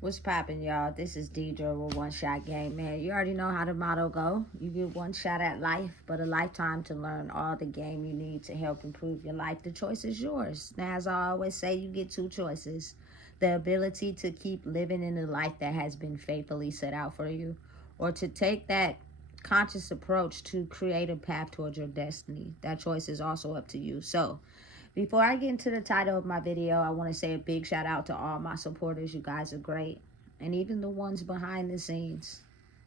What's poppin', y'all? This is Deidre with One Shot Game. Man, you already know how the motto go. You get one shot at life, but a lifetime to learn all the game you need to help improve your life. The choice is yours. Now, as I always say, you get two choices. The ability to keep living in the life that has been faithfully set out for you, or to take that conscious approach to create a path towards your destiny. That choice is also up to you. So, before I get into the title of my video, I want to say a big shout out to all my supporters. You guys are great. And even the ones behind the scenes.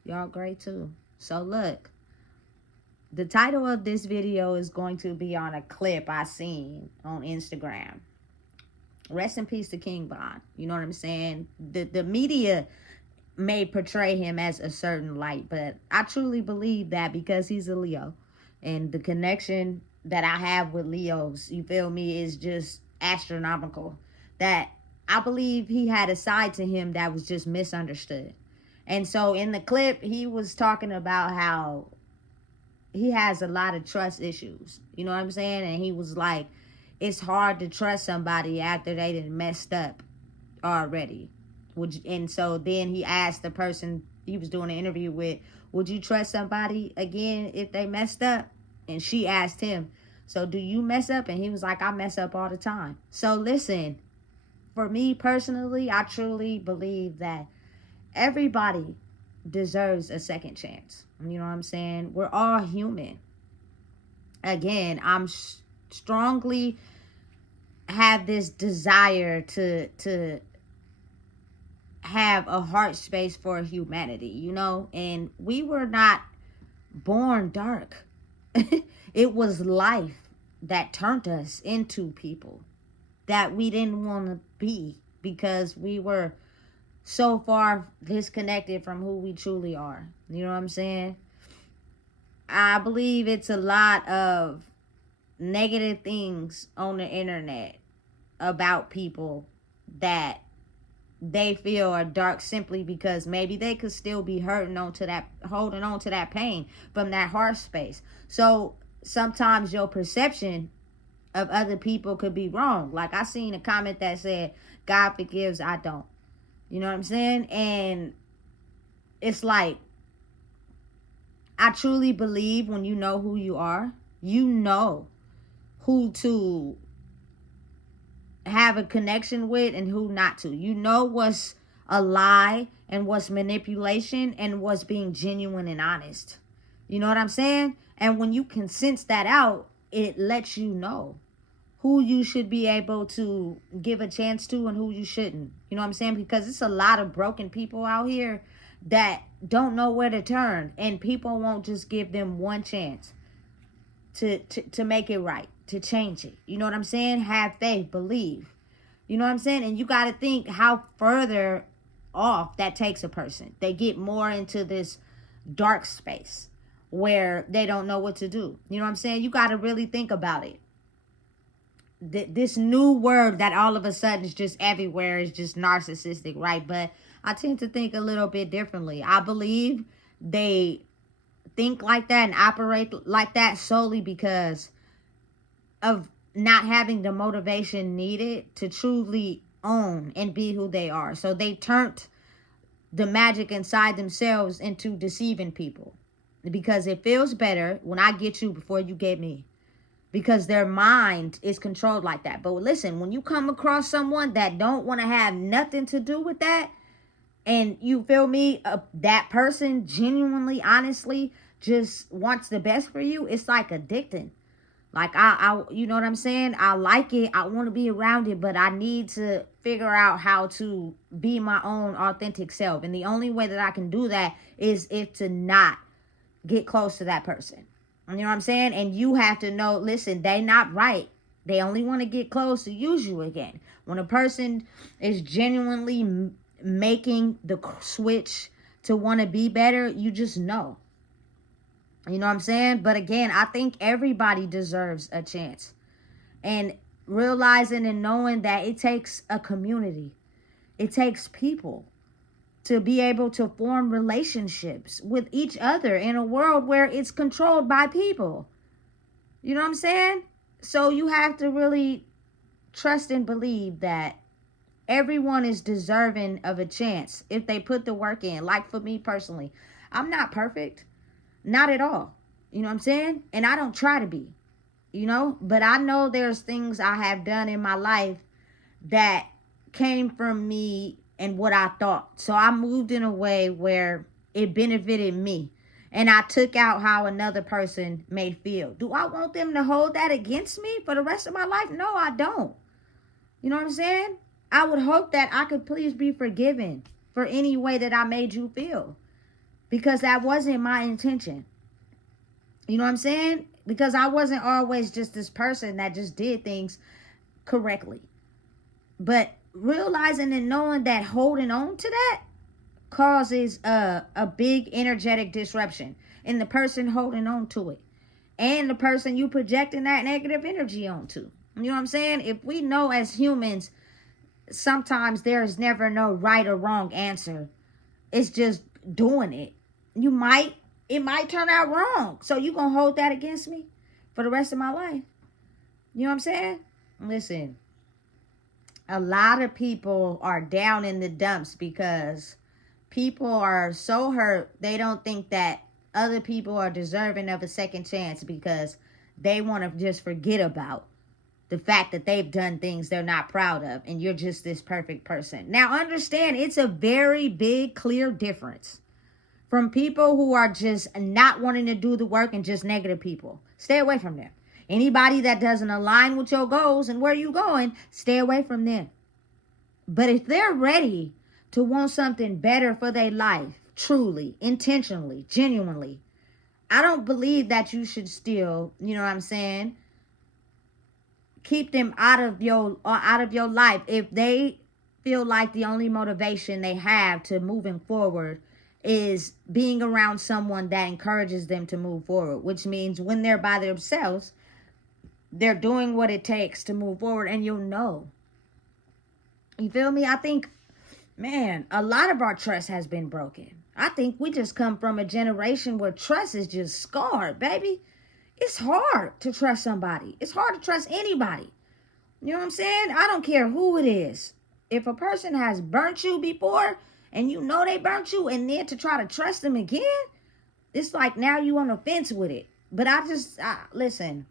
Y'all great too. So look, the title of this video is going to be on a clip I seen on Instagram. Rest in peace to King Von. You know what I'm saying? The media may portray him as a certain light, but I truly believe that because he's a Leo. And the connection that I have with Leos, you feel me, is just astronomical. That I believe he had a side to him that was just misunderstood. And so in the clip, he was talking about how he has a lot of trust issues. You know what I'm saying? And he was like, it's hard to trust somebody after they done messed up already. And so then he asked the person he was doing an interview with, would you trust somebody again if they messed up? And she asked him, so do you mess up? And he was like, I mess up all the time. So listen, for me personally, I truly believe that everybody deserves a second chance. You know what I'm saying? We're all human. Again, I'm strongly have this desire to have a heart space for humanity, you know? And we were not born dark. It was life that turned us into people that we didn't want to be because we were so far disconnected from who we truly are. You know what I'm saying? I believe it's a lot of negative things on the internet about people that they feel are dark simply because maybe they could still be holding on to that pain from that heart space. So sometimes your perception of other people could be wrong. Like I seen a comment that said, God forgives, I don't. You know what I'm saying? And it's like, I truly believe when you know who you are, you know who to have a connection with and who not to. You know what's a lie and what's manipulation and what's being genuine and honest. You know what I'm saying? And when you can sense that out, it lets you know who you should be able to give a chance to and who you shouldn't. You know what I'm saying? Because it's a lot of broken people out here that don't know where to turn, and people won't just give them one chance to make it right, to change it. You know what I'm saying? Have faith, believe. You know what I'm saying? And you got to think how further off that takes a person. They get more into this dark space where they don't know what to do. You know what I'm saying? You got to really think about it. This new word that all of a sudden is just everywhere is just narcissistic, right? But I tend to think a little bit differently. I believe they think like that and operate like that solely because of not having the motivation needed to truly own and be who they are. So they turned the magic inside themselves into deceiving people because it feels better when I get you before you get me, because their mind is controlled like that. But listen, when you come across someone that don't want to have nothing to do with that, and you feel me, that person genuinely, honestly just wants the best for you, it's like addicting. Like I you know what I'm saying? I like it. I want to be around it, but I need to figure out how to be my own authentic self. And the only way that I can do that is if to not get close to that person. You know what I'm saying? And you have to know, listen, they not right. They only want to get close to use you again. When a person is genuinely making the switch to want to be better, you just know. You know what I'm saying? But again, I think everybody deserves a chance. And realizing and knowing that it takes a community. It takes people to be able to form relationships with each other in a world where it's controlled by people. You know what I'm saying? So you have to really trust and believe that Everyone is deserving of a chance if they put the work in. Like for me personally, I'm not perfect. Not at all. You know what I'm saying? And I don't try to be, but I know there's things I have done in my life that came from me and what I thought. So I moved in a way where it benefited me. And I took out how another person may feel. Do I want them to hold that against me for the rest of my life? No, I don't. You know what I'm saying? I would hope that I could please be forgiven for any way that I made you feel. Because that wasn't my intention. You know what I'm saying? Because I wasn't always just this person that just did things correctly. But realizing and knowing that holding on to that causes a big energetic disruption in the person holding on to it. And the person you projecting that negative energy onto. You know what I'm saying? If we know as humans, sometimes there's never no right or wrong answer. It's just doing it. It might turn out wrong. So you gonna hold that against me for the rest of my life? You know what I'm saying? Listen, a lot of people are down in the dumps because people are so hurt they don't think that other people are deserving of a second chance because they want to just forget about the fact that they've done things they're not proud of and you're just this perfect person. Now understand, it's a very big, clear difference from people who are just not wanting to do the work and just negative people. Stay away from them. Anybody that doesn't align with your goals and where you're going, stay away from them. But if they're ready to want something better for their life, truly, intentionally, genuinely, I don't believe that you should still, you know what I'm saying, keep them out of your life if they feel like the only motivation they have to moving forward is being around someone that encourages them to move forward, which means when they're by themselves, they're doing what it takes to move forward, and you'll know. You feel me? I think, man, a lot of our trust has been broken. I think we just come from a generation where trust is just scarred, baby. It's hard to trust somebody. It's hard to trust anybody. You know what I'm saying? I don't care who it is. If a person has burnt you before and you know they burnt you, and then to try to trust them again, it's like now you on the fence with it. But listen,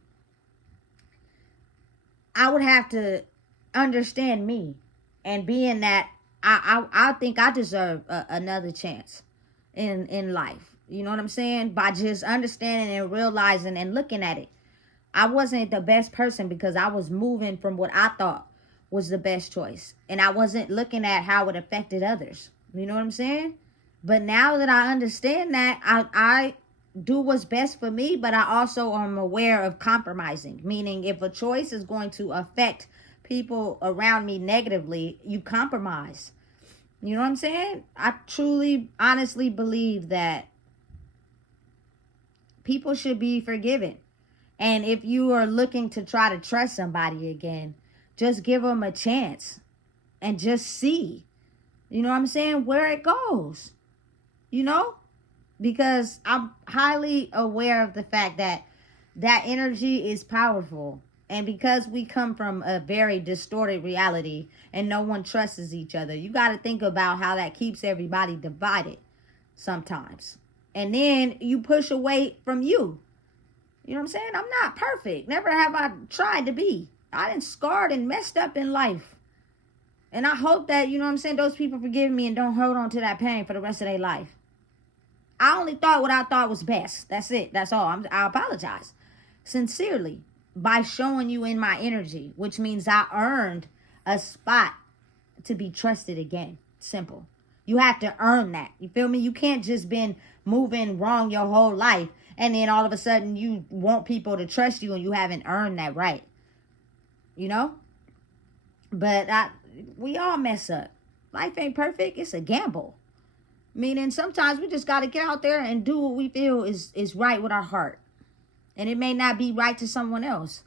I would have to understand me, and being that I think I deserve another chance in life. You know what I'm saying? By just understanding and realizing and looking at it. I wasn't the best person because I was moving from what I thought was the best choice. And I wasn't looking at how it affected others. You know what I'm saying? But now that I understand that, I do what's best for me, but I also am aware of compromising. Meaning if a choice is going to affect people around me negatively, you compromise. You know what I'm saying? I truly, honestly believe that people should be forgiven. And if you are looking to try to trust somebody again, just give them a chance and just see, you know what I'm saying, where it goes, because I'm highly aware of the fact that that energy is powerful. And because we come from a very distorted reality and no one trusts each other, you got to think about how that keeps everybody divided sometimes. And then you push away from you. You know what I'm saying? I'm not perfect. Never have I tried to be. I done scarred and messed up in life. And I hope that, you know what I'm saying, those people forgive me and don't hold on to that pain for the rest of their life. I only thought what I thought was best. That's it. That's all. I apologize sincerely by showing you in my energy, which means I earned a spot to be trusted again. Simple. You have to earn that. You feel me? You can't just been moving wrong your whole life and then all of a sudden you want people to trust you and you haven't earned that right. You know? But we all mess up. Life ain't perfect. It's a gamble. Meaning sometimes we just got to get out there and do what we feel is right with our heart. And it may not be right to someone else.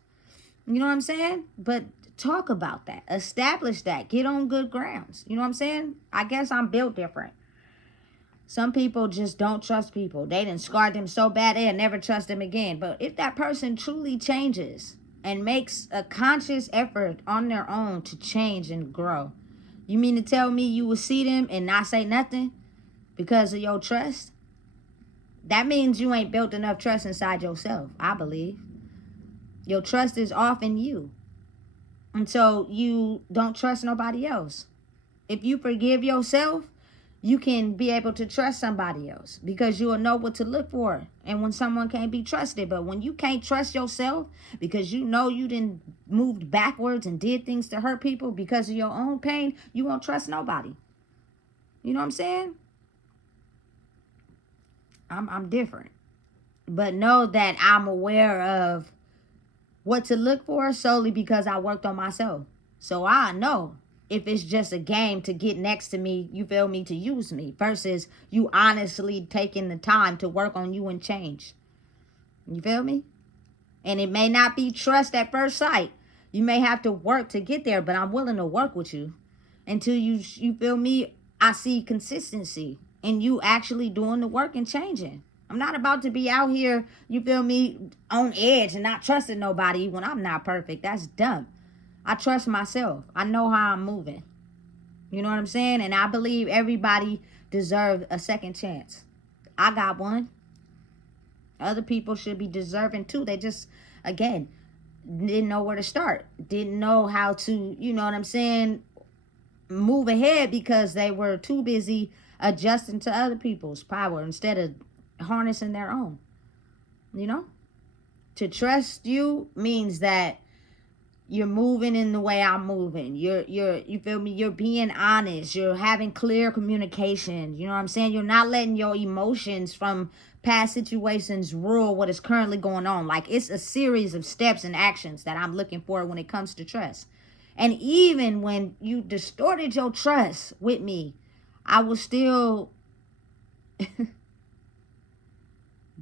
You know what I'm saying? But talk about that. Establish that. Get on good grounds. You know what I'm saying? I guess I'm built different. Some people just don't trust people. They done scarred them so bad they'll never trust them again. But if that person truly changes and makes a conscious effort on their own to change and grow, You mean to tell me you will see them and not say nothing because of your trust? That means you ain't built enough trust inside yourself, I believe. Your trust is off in you. And so you don't trust nobody else. If you forgive yourself, you can be able to trust somebody else because you will know what to look for and when someone can't be trusted. But when you can't trust yourself because you know you didn't moved backwards and did things to hurt people because of your own pain, you won't trust nobody. You know what I'm saying? I'm different. But know that I'm aware of what to look for solely because I worked on myself. So I know if it's just a game to get next to me, you feel me, to use me, versus you honestly taking the time to work on you and change. You feel me? And it may not be trust at first sight. You may have to work to get there, but I'm willing to work with you until you feel me, I see consistency and you actually doing the work and changing. I'm not about to be out here, you feel me, on edge and not trusting nobody when I'm not perfect. That's dumb. I trust myself. I know how I'm moving. You know what I'm saying? And I believe everybody deserves a second chance. I got one. Other people should be deserving too. They just, again, didn't know where to start. Didn't know how to, you know what I'm saying, move ahead because they were too busy adjusting to other people's power instead of harnessing their own. You know? To trust you means that you're moving in the way I'm moving. You feel me? You're being honest. You're having clear communication. You know what I'm saying? You're not letting your emotions from past situations rule what is currently going on. Like, it's a series of steps and actions that I'm looking for when it comes to trust. And even when you distorted your trust with me, I will still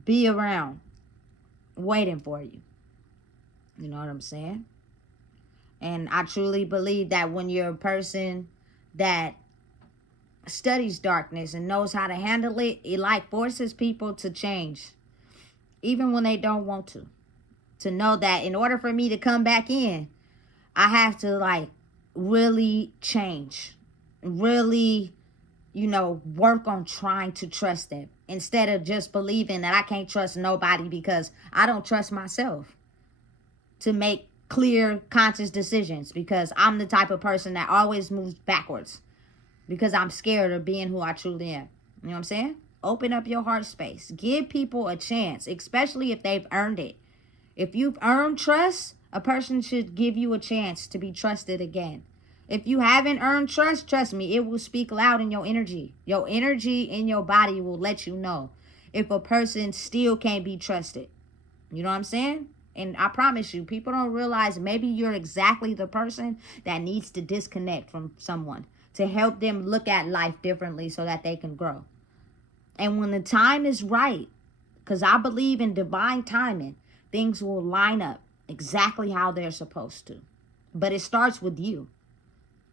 be around waiting for you. You know what I'm saying? And I truly believe that when you're a person that studies darkness and knows how to handle it, it like forces people to change, even when they don't want to. To know that in order for me to come back in, I have to like really change, really, you know, work on trying to trust them instead of just believing that I can't trust nobody because I don't trust myself to make clear, conscious decisions, because I'm the type of person that always moves backwards because I'm scared of being who I truly am. You know what I'm saying? Open up your heart space. Give people a chance, especially if they've earned it. If you've earned trust, a person should give you a chance to be trusted again. If you haven't earned trust, trust me, it will speak loud in your energy. Your energy in your body will let you know if a person still can't be trusted. You know what I'm saying? And I promise you, people don't realize maybe you're exactly the person that needs to disconnect from someone to help them look at life differently so that they can grow. And when the time is right, because I believe in divine timing, things will line up exactly how they're supposed to. But it starts with you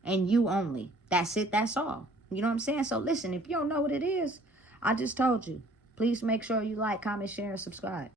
and you only. That's it. That's all. You know what I'm saying? So listen, if you don't know what it is, I just told you. Please make sure you like, comment, share, and subscribe.